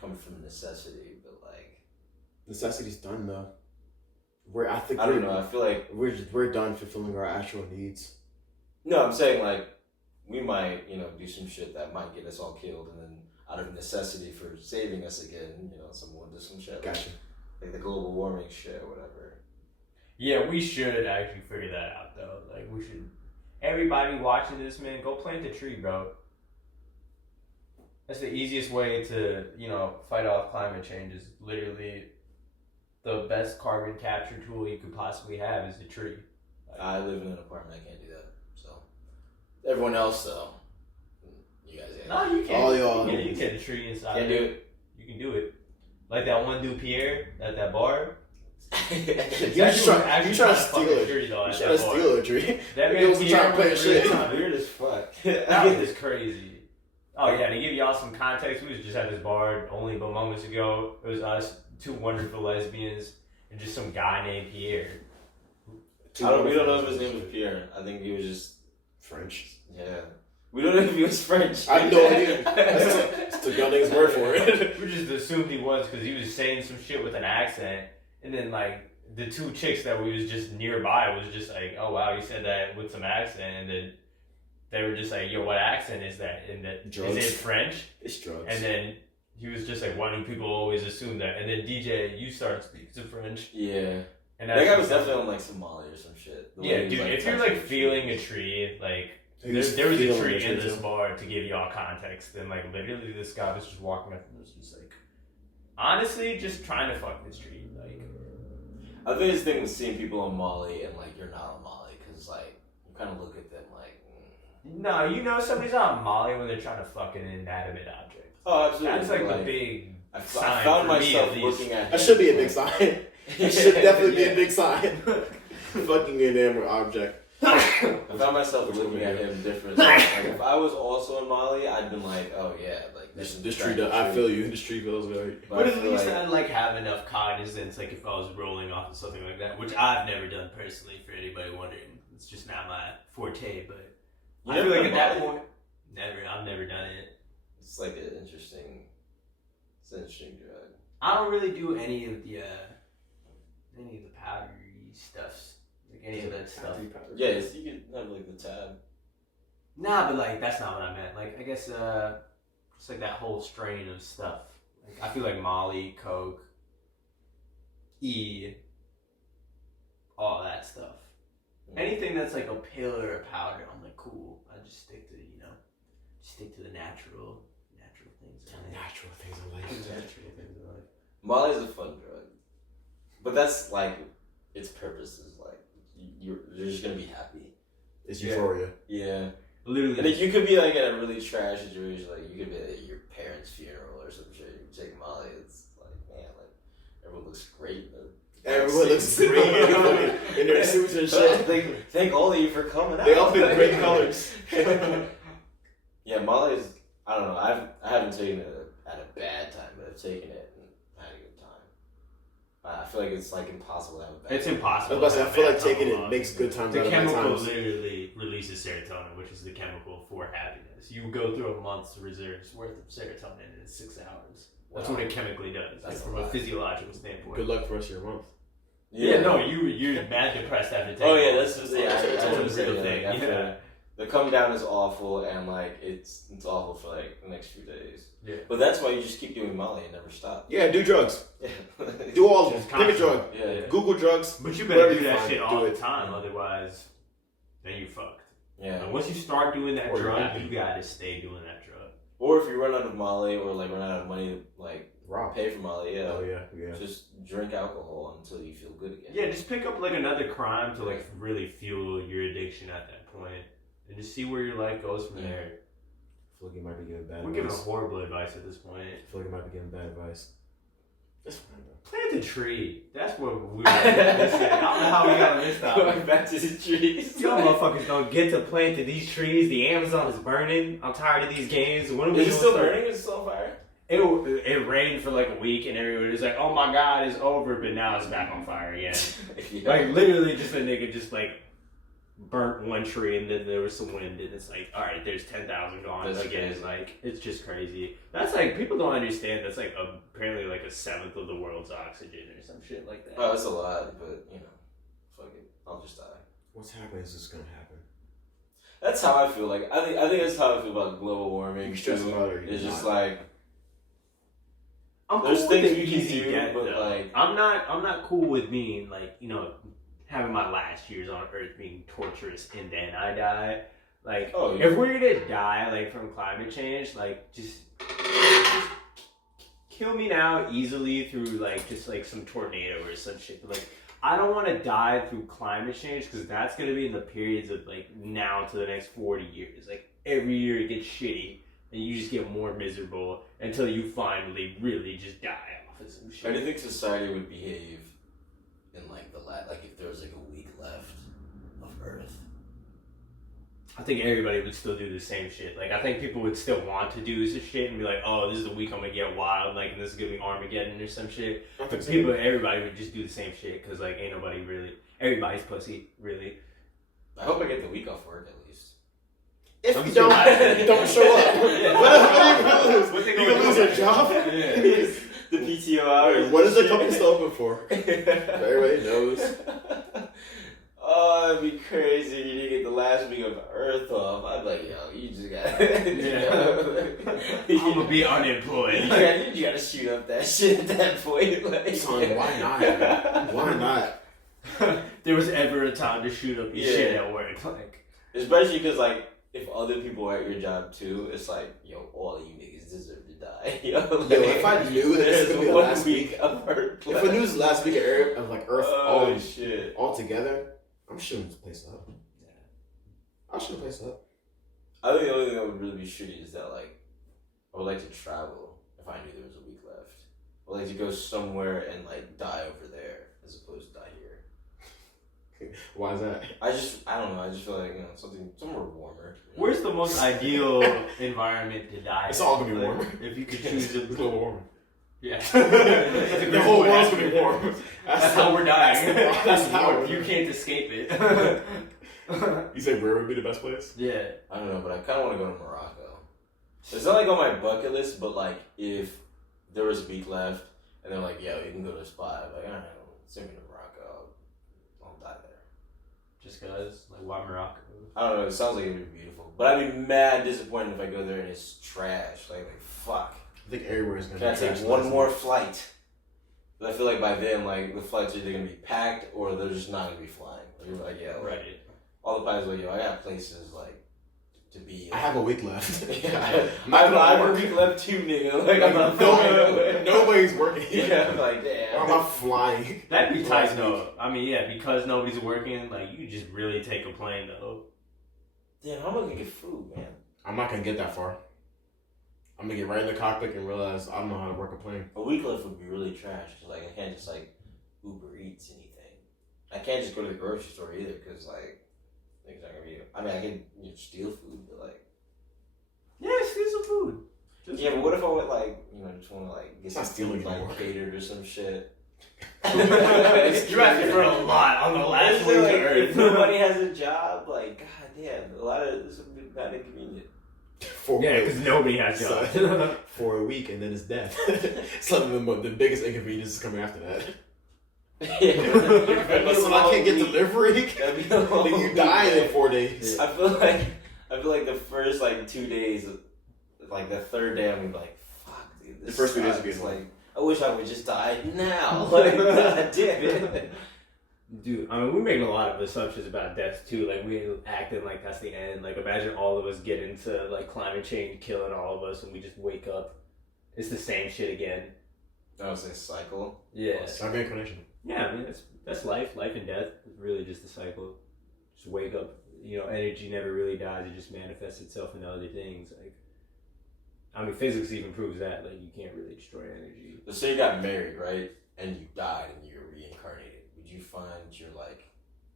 comes from necessity, but like necessity's done though. I don't know. I feel like we're done fulfilling our actual needs. No, I'm saying like we might, do some shit that might get us all killed, and then out of necessity for saving us again, someone does some shit. Gotcha. Like the global warming shit or whatever. Yeah, we should actually figure that out though. Like we should. Everybody watching this, man, go plant a tree, bro. That's the easiest way to, fight off climate change. Is literally the best carbon capture tool you could possibly have is a tree. Like, I live in an apartment. I can't do that. So everyone else, though, you guys. No, you can't. All y'all. You get a tree inside. Can't do it. You can do it. Like that one dude Pierre at that bar. You're trying to steal a tree, though. You're trying to steal a tree. That man was trying to play shit. Weird as fuck. That was crazy. Oh yeah, to give y'all some context, we was just at this bar only but moments ago. It was us, two wonderful lesbians, and just some guy named Pierre. We don't know if his name was Pierre. I think he was just French. Yeah. We don't know if he was French. I have no idea. It's the nigga's word for it. We just assumed he was because he was saying some shit with an accent, and then like the two chicks that we was just nearby was just like, oh wow, he said that with some accent, and then they were just like, yo, what accent is that? And that drugs. Is it French? It's drugs. And then he was just like, why do people always assume that? And then DJ, you started speaking some French. Yeah. And that guy was definitely on like Somali or some shit. Yeah, dude, if you're like feeling a tree, like there was a tree in this bar to give y'all context, and like literally this guy was just walking up and was just like, honestly, just trying to fuck this tree. Like, I think this thing with seeing people on Molly and like you're not on Molly because like you kind of look at them like. No, somebody's on Molly when they're trying to fuck an inanimate object. Oh, absolutely. That's like the big. I sign found for myself me, looking at. That should be a big sign. It should definitely be a big sign. Fucking inanimate object. I found myself looking at him differently. Like, if I was also in Mali, I'd been like, oh yeah, like This tree, I feel you. This tree feels good. But I at feel least like, I'd like have enough cognizance, like if I was rolling off of something like that, which I've never done personally. For anybody wondering, it's just not my forte. But You I feel never like done at that Mali? point, I've never done it. it's like an interesting drug. I don't really do any of the powdery stuffs, like any of that stuff. Yeah, you could have like the tab. Nah, but like that's not what I meant. Like I guess just like that whole strain of stuff. Like I feel like Molly, Coke, E, all that stuff. Anything that's like a pill or a powder, I'm like cool. I just stick to the natural things. Natural things in life. Natural things in life. Molly's a fun drug, but that's like its purpose is like you're just gonna be happy. It's euphoria. Yeah. Literally. And if you could be like in a really trash situation, like you could be at your parents' funeral or some shit. You take Molly, it's like man, like everyone looks great. Everyone looks great in their suits and shit. Thank all of you for coming out. They all pick great colors. Yeah, Molly is. I don't know. I haven't taken it at a bad time, but I've taken it and had a good time. I feel like it's like impossible to have a bad. It's time. impossible. I feel like taking it makes good times The out of bad chemical times. literally releases serotonin, which is the chemical for happiness. You go through a month's reserves worth of serotonin in 6 hours. That's what it chemically does. That's from a physiological standpoint. Good luck for the rest of your month. Yeah, no, you're mad depressed after taking. Oh yeah, all that's this. just yeah. That's I a would say, real thing. like, I feel Yeah. like the come down is awful, and like it's awful for like the next few days. Yeah. But that's why you just keep doing Molly and never stop. Yeah, do drugs. Yeah. Do all of them. Just Pick a drug. Yeah. Google drugs. But you better Whatever do you that find, shit do all the it. time, otherwise, then you fucked. Yeah. And once you start doing that Or you're drug, happy. you gotta stay doing that drug. Or if you run out of Molly, or like run out of money to like Rob. pay for Molly, yeah. Oh yeah. Just drink alcohol until you feel good again. Yeah, just pick up like another crime to like really fuel your addiction at that point, and just see where your life goes from there. I feel like you might be giving bad We're giving advice. horrible advice at this point. I feel like you might be giving bad advice. That's fine though. Plant a tree. That's what we were missing. I don't know how we got on this Going topic. back to the trees. Y'all motherfuckers don't get to plant these trees. The Amazon is burning. I'm tired of these games. When are we Is it gonna still start- burning? Is it still on fire? It rained for like a week and everyone was like, oh my god, it's over, but now it's back on fire again. Yeah. Like literally just a nigga just like burnt one tree and then there was some wind and it's like, alright, there's 10,000 gone That's again. crazy. Like, it's just crazy. That's like, people don't understand that's like apparently like a seventh of the world's oxygen or some shit like that. Oh, that's a lot, but you know, fuck it. I'll just die. What's happening is just gonna happen. That's how I feel. Like I think that's how I feel about global warming. You stress too. about it or you It's just not. like I'm There's cool with things the you can easy do, death, but, though. like- I'm not cool with being like, you know, having my last years on Earth being torturous and then I die. Like, Oh, yeah. if we're gonna die like from climate change, like just kill me now easily through like just like some tornado or some shit. But like, I don't want to die through climate change because that's gonna be in the periods of like now to the next 40 years. Like every year it gets shitty. And you just get more miserable until you finally really just die off of some shit. how do you think society would behave in like like if there was like a week left of Earth? I think everybody would still do the same shit. Like, I think people would still want to do this shit and be like, oh, this is the week I'm gonna get wild, like, and this is gonna be Armageddon or some shit. I think so. Everybody would just do the same shit because, like, ain't nobody really, everybody's pussy, really. I hope I get the week off work at least. If I'm you sure don't, I- don't show up. Yeah. What are you gonna lose? What they You gonna gonna lose do? your job? The PTO hours. What is the company still open for? Everybody knows. Oh, it'd be crazy if you didn't get the last week of Earth off. I'd be like, yo, you just got I'm gonna be unemployed. you gotta shoot up that shit at that point. Like, Son, why not? Why not? There was ever a time to shoot up your Yeah. shit at work. Like, especially because, like, if other people are at your job too, it's like, yo, all of you niggas deserve to die. Yo, like, Yo, if I knew that this was gonna be the one last week, of Earth if I knew it was the last week of Earth, oh shit. all together, I'm shooting this place up. I'll shoot the place up. I think the only thing that would really be shitty is that, like, I would like to travel if I knew there was a week left. I would like to go somewhere and, like, die over there as opposed to die here. Why is that? I don't know. I just feel like somewhere warmer. Where's the most ideal environment to die? It's all gonna be warmer. If you could choose It's global warming. Yeah. The whole world's gonna be warm. That's how we're dying. That's how you can't escape it. You say where would be the best place? Yeah. I don't know, but I kind of want to go to Morocco. It's not like on my bucket list, but like if there was a week left and they're like, "Yo, you can go to a spot," I'm like, "All right, send me to Morocco. I'll die there." Just cause, like, why Morocco? I don't know. It sounds like it'd be beautiful, but I'd be mad disappointed if I go there and it's trash. Like fuck. I think everywhere is gonna Can I be take trash. one more flight? But I feel like by then, like the flights are either gonna be packed or they're just not gonna be flying. Like, you're like, yeah, like, Right. all the pilots like, yo, I got places like to be. I have a week left. I have a week left too, nigga. Like I'm not nobody's working. Yeah, I'm like, damn. I'm not flying. That'd be tight though. I mean, yeah, because nobody's working, like you just really take a plane though. Damn, how am I gonna get food, man? I'm not gonna get that far. I'm gonna get right in the cockpit and realize I don't know how to work a plane. A week left would be really trash. Cause like I can't just like Uber Eats anything. I can't just go to the grocery store either. Cause like things aren't gonna be. I mean, I can steal food, but like. Yeah, steal some food. Yeah, but what if I would just want to like get It's not some stealing food, anymore. like catered or some shit. You're asking for a lot on the last week of Like, Earth. if nobody has a job, like goddamn, a lot of this would be not inconvenient. Yeah, because nobody has jobs. For a week and then it's death. Some of the biggest inconvenience is coming after that. Yeah, So I can't get delivery. Then you die in 4 days. I feel like the first like 2 days, like the third day, I'm gonna be like, fuck, dude. This The first 3 days sucks. would be like, I wish I would just die now. Like, god damn it. Dude, I mean, we're making a lot of assumptions about death too. Like, we acting like that's the end. Like, imagine all of us get into like climate change killing all of us, and we just wake up. It's the same shit again. That was a cycle. Yeah. It's not reincarnation. Yeah, I mean that's life. Life and death is really just a cycle. Just wake up. You know, energy never really dies. It just manifests itself into other things. Like, I mean, physics even proves that. Like, you can't really destroy energy. Let's say you got married, right, and you died and you're reincarnated. Would you find your like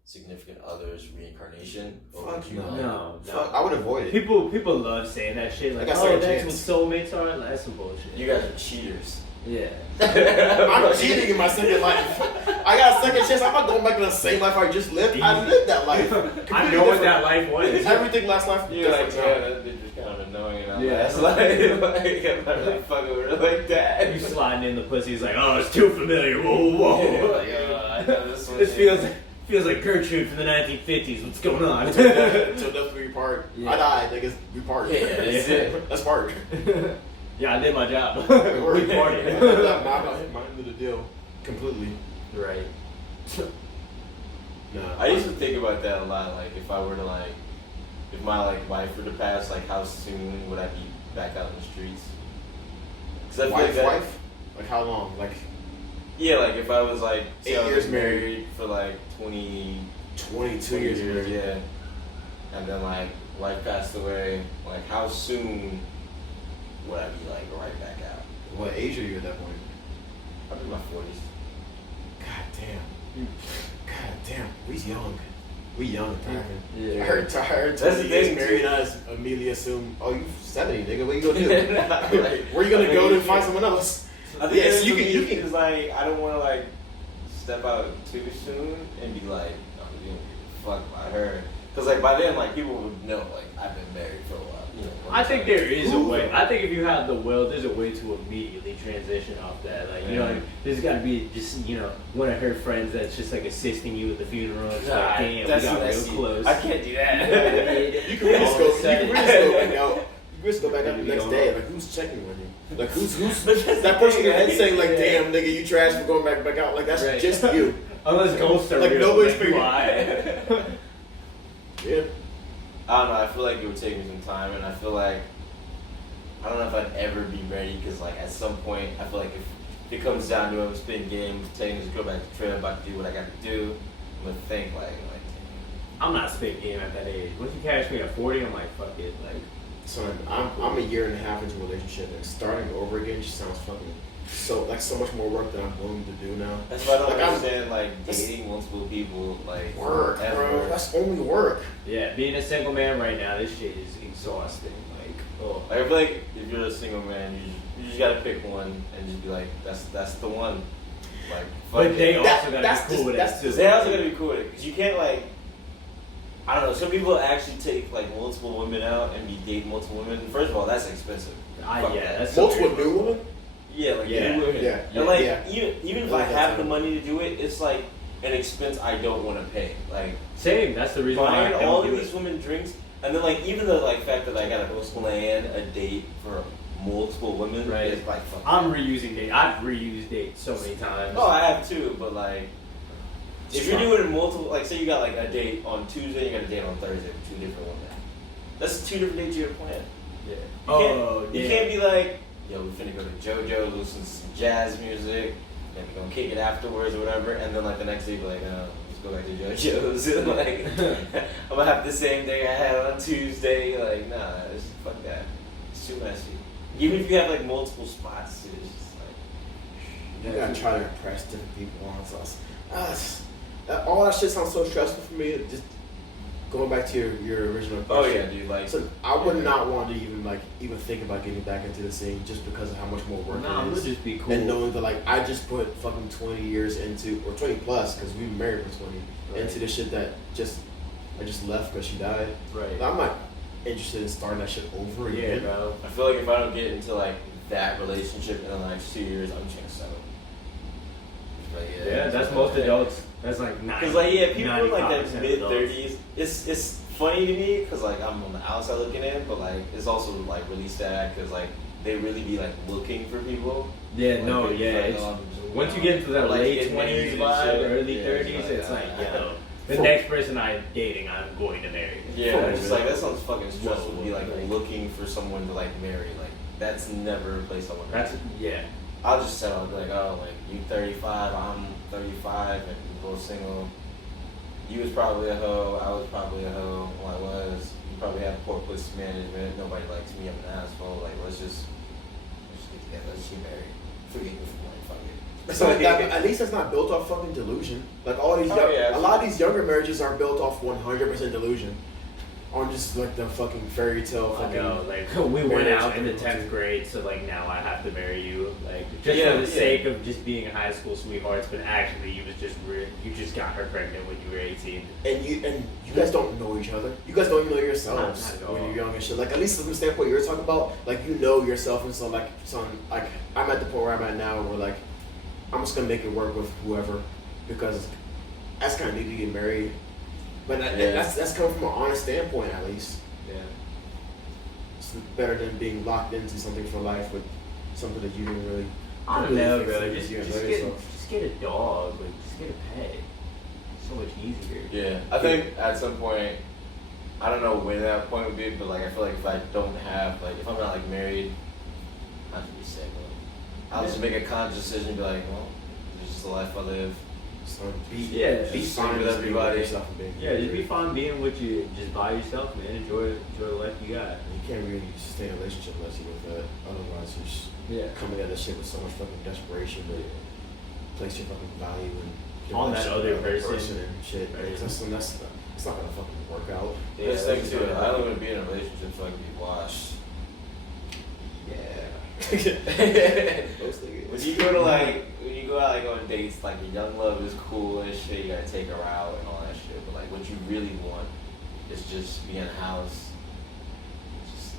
significant other's reincarnation? Or Fuck would you, no. like, No. Fuck, I would avoid it. People love saying that shit. Like, I got oh, second that's chance. what soulmates are. Like, that's some bullshit. You guys are cheaters. Yeah. I'm cheating in my second life. I got a second chance. I'm not going back to the same life I just lived. I lived that life. I Completely know what different. that life was. Everything last life. You're like, different. yeah, that bitch was kind of annoying in our Yeah. last life. Like, I'm not really fucking with her like that. You sliding in the pussy. He's like, oh, it's too familiar. Whoa, whoa. Yeah, like, I know this one. This feels like Gertrude from the 1950s. What's going on? Until death we part. Yeah. I died. Niggas, we part. Yeah, that's it. That's part. Yeah, I did my job. We I'm partied. not hit my end of the deal completely. Right. No. I used to think about that a lot. Like, if I were to like, if my like wife were to pass, like, how soon would I be back out in the streets? Cause I feel like that, wife? Like how long? Like yeah, like if I was like 8 say I was years married for like 22 22 years married. yeah, and then like wife passed away. Like, how soon would I be like right back out? What age are you at that point? I'm in my 40s. God damn. God damn. We young. We young, Pavan. Yeah. I heard That's 20 the years thing, married too. and I immediately assume, oh, you 70, nigga. What you gonna do? Like, Where you gonna I go think to find someone else? I think Yes, you you can. It's like, I don't want to like step out too soon and be like, I'm gonna give a fuck about her. Cause like by then, like people would know, like I've been married for a while. You know, I think there is a way. I think if you have the will, there's a way to immediately transition off that. Like, you know, what I mean? There's got to be just, you know, one of her friends that's just like assisting you at the funeral. It's like, damn, we got real close. I can't do that. You can really All go. of a You sudden- can really go back out. You can just go back out the You next don't day. know. Like who's checking on you? Like who's But that's that the person in your thing, head saying like, yeah. damn, nigga, you trash for going back out. Like that's Right. just you. Unless ghosts are Like, real. nobody's like, why? Yeah. I don't know. I feel like it would take me some time, and I feel like I don't know if I'd ever be ready. Cause like at some point, I feel like if it comes down to it, I'm spitting games, telling me to go back to trip, about to do what I got to do, I'm gonna think like. I'm not spitting game at that age. Once you catch me at 40, I'm like, fuck it. Like, So I'm a year and a half into a relationship and starting over again just sounds fucking so much more work that I'm willing to do now. That's why I don't Like, I'm- understand like dating multiple people, like Work, ever. bro. That's only work. Yeah, being a single man right now, this shit is exhausting. Like, oh. Like, I feel like if you're a single man, you just gotta pick one and just be like, that's the one. Like, But fuck they it. also gotta be cool with that's it too. They also gotta be cool with it, because you can't like, I don't know. Some people actually take like multiple women out and you date multiple women. First of all, that's expensive. Fuck Yeah, that. that's so Multiple weird. new women. Yeah, like Yeah. new women. Yeah. And like Yeah. even if I I like that have the too. money to do it, it's like an expense I don't want to pay. Like Same. That's the reason why I buying don't all of do these it. women drinks, and then like even the like fact that I gotta plan a date for multiple women Right. is like fuck. I'm reusing dates. I've reused dates so many times. Oh, I have too, but like if you're doing multiple, like say you got like a date on Tuesday, you got a date on Thursday with two different women. That's two different dates you have planned. Yeah. You can't be like, yo, we finna go to JoJo's, listen to some jazz music, then we gonna kick it afterwards or whatever, and then like the next day be like, let's go back to JoJo's. Like, I'm gonna have the same day I had on Tuesday. Like, nah, fuck that. It's too messy. Even if you have like multiple spots, it's just like. You gotta try to impress different people on us. All that shit sounds so stressful for me. Just going back to your original Oh question. yeah, dude. Like, So I would not want to even think about getting back into the scene just because of how much more work Nah, it we'll is. just be cool. And knowing that like I just put fucking 20 years into, or 20 plus, because we were married for 20, Right. into the shit that I just left because she died. Right. I'm not interested in starting that shit over Yeah, again. bro. I feel like if I don't get into like that relationship in the next 2 years, I'm just gonna settle. Just like, Yeah, that's most adults. That's like 90. Because like yeah, people in like 95% that mid adults. 30s, it's funny to me because like I'm on the outside looking in, but like it's also like really sad because like they really be like looking for people. Yeah, Like, no, they be yeah. like, It's, oh, I'm just- once you get into that like, late get married 20s and vibe, shit. early Yeah, 30s, it's like, yo, the For- next person I'm dating, I'm going to marry. Yeah, For it's just real. like that sounds fucking stressful to be like Like- looking for someone to like marry. Like that's never a place I want to That's, be. yeah. I'll just settle. I'll be like, oh, like you 35, I'm 35, and we're both single. You was probably a hoe. I was probably a hoe. Well, I was. You probably have poor pussy management. Nobody likes me. I'm an asshole. Like let's just get together. Let's get married. Forget me for like fuck it. So at least that's not built off fucking delusion. Like all these, Oh, yeah, a lot of these younger marriages are built off 100% delusion, on just like the fucking fairy tale. I Fucking, know, like, we went marriage out in the and- 10th grade, so like now I have to marry you. Like, just Yeah, for the yeah. sake of just being high school sweethearts, but actually you was just you just got her pregnant when you were 18. And you guys don't know each other. You guys don't even know yourselves Not at all. when you're young and shit. Like at least from the standpoint you're talking about, like you know yourself, and so like I'm at the point where I'm at now where like I'm just gonna make it work with whoever because that's kind of need to get married. But that's coming from an honest standpoint at least. Yeah. It's better than being locked into something for life with something that you didn't really. I don't know, fix bro. it Just years get, later, so. just get a dog. Like, just get a pet. It's so much easier. Yeah, I think at some point, I don't know when that point would be, but like I feel like if I don't have like if I'm not like married, I should be single. I'll just make a conscious decision, and be like, well, this is just the life I live. So be Yeah, be just fine with with everybody. yourself and being Yeah, just be fine being what you just by yourself, man. Enjoy the life you got. You can't really stay in a relationship unless you with that. Otherwise, you're just Yeah. coming at this shit with so much fucking desperation to place your fucking value in your On that relationship other with person. and shit. Right. That's it's not gonna fucking work out. This thing too, I don't want to be in a relationship so I can be washed. Those niggas. When you go to when you go out like on dates, like your young love is cool and shit, you gotta take her out and all that shit. But like what you really want is just be in a house, just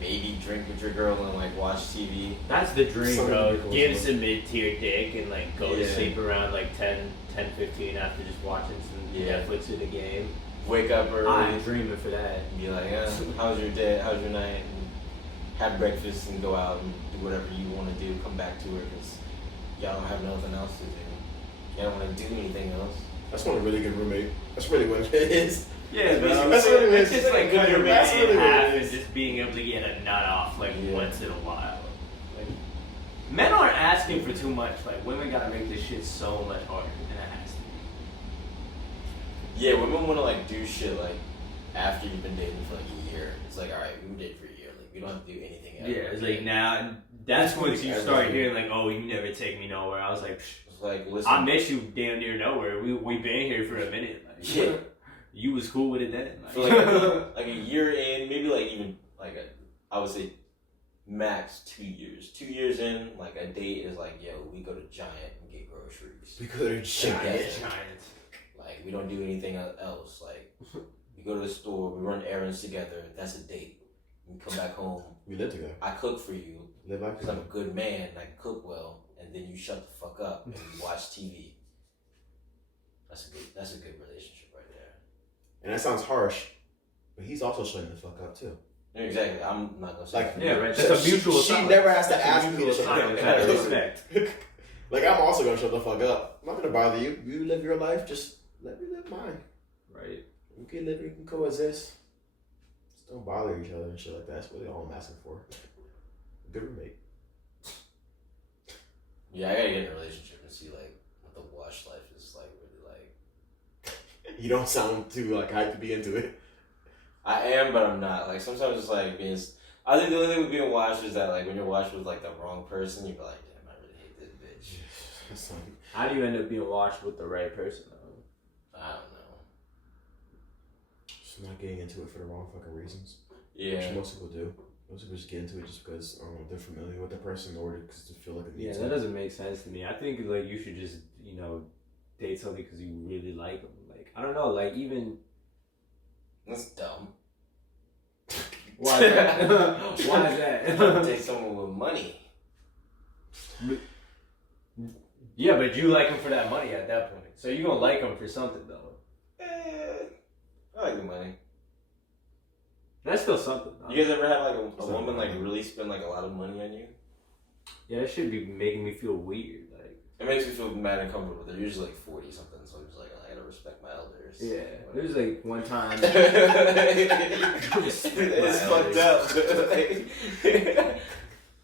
maybe drink with your girl and like watch TV. That's the dream, Some bro. people Give also- some mid-tier dick and like go to Yeah. sleep around like 10-15 after just watching some Yeah. Netflix in the game. Wake up early, I'm dreaming for that. and be like, yeah, how's your day? How's your night? And have breakfast and go out and do whatever you want to do. Come back to her because y'all don't have nothing else to do. Y'all don't want to do anything else. That's not a really good roommate. That's really what it is. Yeah, bro. bro. That's what it It's is. just like That's good really half what it and is. just being able to get a nut off like Yeah. once in a while. Like, men aren't asking for too much. Like women gotta make this shit so much harder than it has to be. Yeah, women want to like do shit like after you've been dating for like a year. It's like, all right, we dated for a year. Like we don't have to do anything else. Yeah, it's like now that's when you start hearing like, oh, you never take me nowhere. I was like, It's like, listen, I met you damn near nowhere. We been here for a minute. Like, yeah. You was cool with it then. For like, like a year in, maybe like even like I would say max 2 years. 2 years in, like a date is like, yo, we go to Giant and get groceries. We go to Giant. Like we don't do anything else. Like we go to the store, we run errands together. That's a date. We come back home. We live together. I cook for you Live like because I'm a good man. And I can cook well, and then you shut the fuck up and you watch TV. That's a good relationship right there. And that sounds harsh, but he's also shutting the fuck up too. Exactly. I'm not gonna say Like, that. Yeah, right. That's a mutual. She sign. never has to That's a ask me to mutual shut sign the of fuck up. respect. Like, I'm also gonna shut the fuck up. I'm not gonna bother you. You live your life. Just let me live mine. Right. We can live. We can coexist. Just don't bother each other and shit like that. That's really all I'm asking for. Good roommate. Yeah, I gotta get in a relationship and see like what the wash life is like. Really like. You don't sound too like hyped to be into it. I am, but I'm not. Like sometimes it's like being. I think the only thing with being washed is that like when you're washed with like the wrong person, you're like, damn, I really hate this bitch. How do you end up being watched with the right person though? I don't know. Just not getting into it for the wrong fucking reasons. Yeah. Which most people do. Most people just get into it just because they're familiar with the person or because they feel like it Yeah, needs that doesn't make sense to me. I think like you should just date somebody because you really like them. Like I don't know, like even. That's dumb. Why is that? Why is that? Date someone with money. Yeah, but you like him for that money at that point. So you're gonna like him for something though. I like the money. That's still something. You guys ever had like a woman like really spend like a lot of money on you? Yeah, that should be making me feel weird. Like It makes me feel mad and comfortable. They're usually like 40 something, so I'm just like, I gotta respect my elders. yeah, there's like one time. It's fucked up.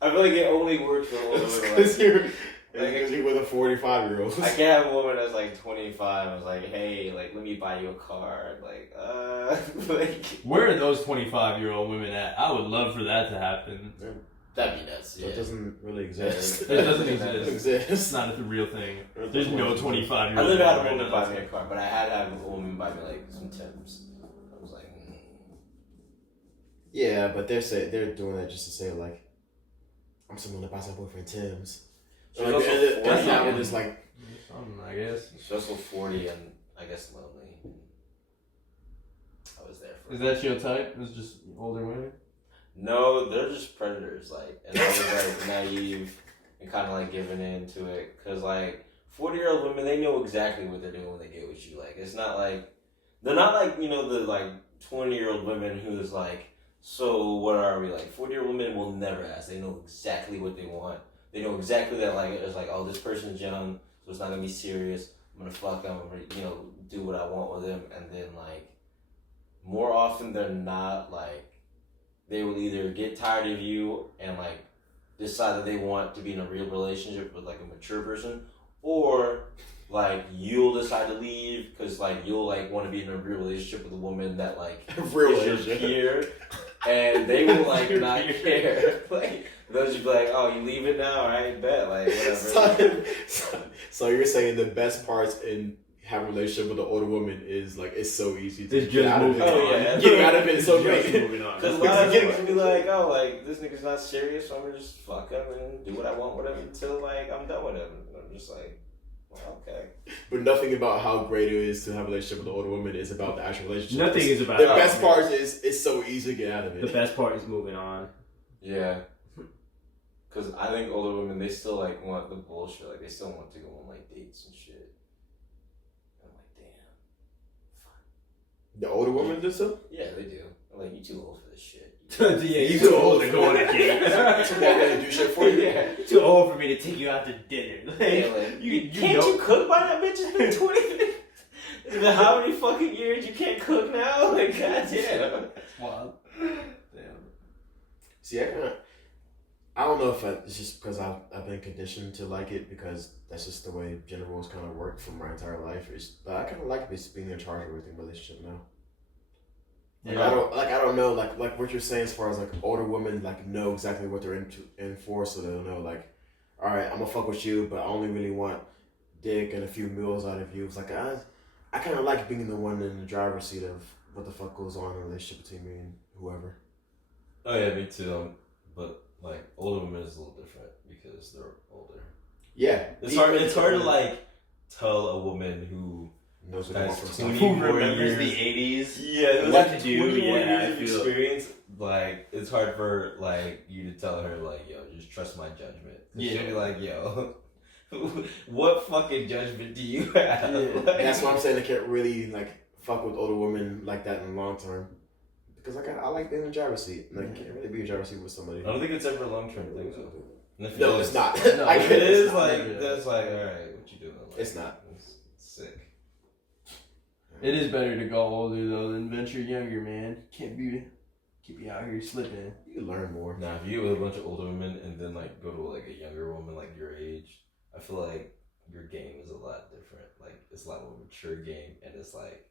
I feel like it only works for older women. Because you're with a 45-year-old. I can't have a woman that's like 25. I was like, hey, like, let me buy you a car. Like, like. Where are those 25-year-old women at? I would love for that to happen. That'd be nuts. So Yeah. it doesn't really exist. It doesn't It exist. exists. It's not a real thing. There's no 25-year-old. I never had a woman buy me a car, but I had to have a woman buy me like some Timbs. I was like, Yeah, but they're doing that just to say like, I'm someone that buys my boyfriend Tim's. She's Like, also and 40. that's not what it's like. Something, I guess. She's also 40 and I guess lonely. I was there for Is that your type? It's just older women? No, they're just predators, like, and I was like naive and kind of like giving in to it, cause like 40-year-old women, they know exactly what they're doing when they get with you. Like, it's not like they're not like the like 20-year-old women who's like, so what are we like? 40-year-old women will never ask. They know exactly what they want. They know exactly that like it's like, oh, this person's young, so it's not gonna be serious. I'm gonna fuck them. I'm gonna do what I want with them, and then like more often than not, like. They will either get tired of you and like decide that they want to be in a real relationship with like a mature person, or like you'll decide to leave because like you'll like want to be in a real relationship with a woman that like is your peer, and they will like not care. Like they'll just be like, oh, you leave it now, alright, bet, like whatever. So you're saying the best parts in having a relationship with an older woman is like it's so easy to It's get just out of moving it. on. Oh, yeah. Getting out of it is so It's just great. moving on. Because a lot of niggas can be like, oh, like, this nigga's not serious, so I'm gonna just fuck him and do what I want with him until, like, I'm done with him. And I'm just like, well, okay. But nothing about how great it is to have a relationship with an older woman is about the actual relationship. Nothing is about the that. best part is it's so easy to get out of The it. best part is moving on. Yeah. Because I think older women, they still, like, want the bullshit. Like, they still want to go on, like, dates and shit. I'm like, damn. The older woman does so? Yeah, they do. I'm like, you too old for this shit. Yeah, you too old to go on a date. To walk in and do shit for you. Yeah. Too old for me to take you out to dinner. Like, Yeah, like, you can't know. you cook by that bitch? It's been 20 minutes. It's been how many fucking years you can't cook now? Like, goddamn. Wow. Damn. See, I don't know if it's just because I've been conditioned to like it because that's just the way gender roles kind of work for my entire life. But I kind of like being in charge of everything in a relationship now. Like, I don't know like what you're saying as far as like older women like know exactly what they're in for, so they'll know like, all right, I'm gonna fuck with you, but I only really want dick and a few meals out of you. It's like I kind of like being the one in the driver's seat of what the fuck goes on in a relationship between me and whoever. Oh yeah, me too. But like older women is a little different because they're older. Yeah, it's hard. It's hard to like tell a woman who knows what they want from 20 someone. Who remembers the 80s? Yeah, it was What like to do, 21 yeah, years I of feel- experience. Like it's hard for like you to tell her like, yo, just trust my judgment. And Yeah. she'll be like, yo, what fucking judgment do you have? Yeah. Like, That's why I'm saying I can't really like fuck with older women like that in the long term, because like I like being in the driver's seat. Like I can't really be in the driver's seat with somebody. I don't think it's ever a long term thing though. And if No, it it's is- not. No, I If get it is it's not. like that's like all right, what you doing? Like, It's not. It's sick. It is better to go older though than venture younger, man. Can't be out here slipping. You learn more. Now, if you get with a bunch of older women and then like go to like a younger woman like your age, I feel like your game is a lot different. Like it's a lot more mature game, and it's like,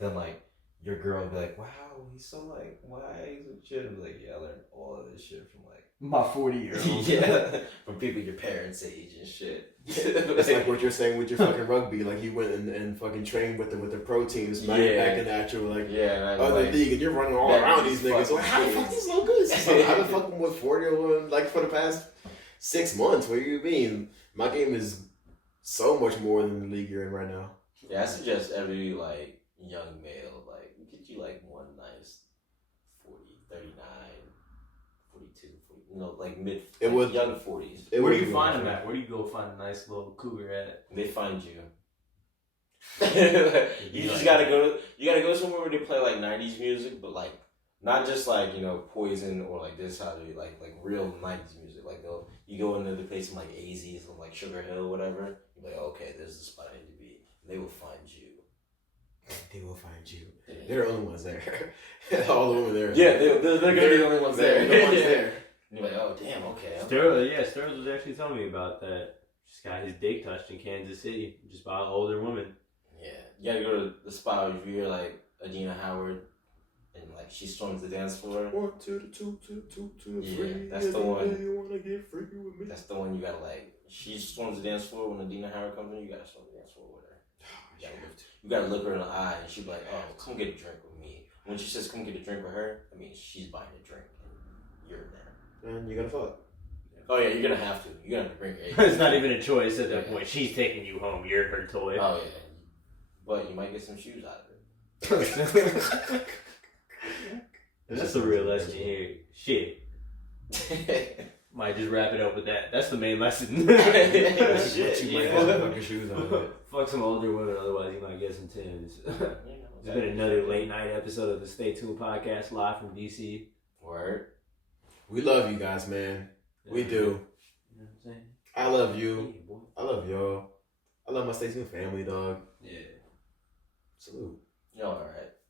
then like your girl will be like, wow, he's so like wise and shit. And be like, yeah, I learned all of this shit from like My 40-year-old. yeah, from people your parents' age and shit. It's like what you're saying with your fucking rugby. Like you went and fucking trained with the pro teams, back in the actual like yeah, other like, league, and you're running all that around is these niggas. So fucking how the fuck crazy. these so good? So I've been fucking with 40 of them like for the past 6 months. What do you mean? My game is so much more than the league you're in right now. Yeah, I suggest every like young male, like get you like one nice 40, 39, 42, 40, you know, like mid, It like would- young 40s. Where do you find them at? Where do you go find a nice little cougar at? They find you. You just gotta go somewhere where they play like 90s music, but like not just like, you know, Poison or like this, how they like real 90s music. Like you go into the place in like AZ's or like Sugar Hill, whatever. You're like, okay, this is the spot I need to be. And they will find you. They will find you. They're the only ones there. All the women there. Yeah, they're gonna be the only ones there. They're the ones there. And you're like, oh damn, okay. Sterling was actually telling me about that. Just got his dick touched in Kansas City, just by an older woman. Yeah, you gotta go to the spot if you hear like Adina Howard, and like she storms the dance floor. 1 to the 2 to the Yeah, 3. that's the one. You wanna get freaky with me? That's the one you gotta like. She storms the dance floor when Adina Howard comes in. You gotta storm the dance floor with her. You gotta look her in the eye, and she'll be like, "Oh, come get a drink with me." When she says, "Come get a drink with her," I mean she's buying a drink, and you're there. And you gotta fuck. Oh yeah, you're gonna have to. You're gonna have to bring your. It's not even a choice at that point. She's taking you home. You're her toy. Oh yeah, but you might get some shoes out of it. That's the real lesson here. Shit. Shit, Might just wrap it up with that. That's the main lesson. You might get yeah. some fucking shoes out of it. Fuck some older women, otherwise you might get some Tims. It's been another late night episode of the Stay Tuned podcast live from DC. Word. We love you guys, man. We do. You know what I'm saying? I love you. Yeah, boy. I love y'all. I love my Stay Tuned family, dog. Yeah. Salute. Y'all alright.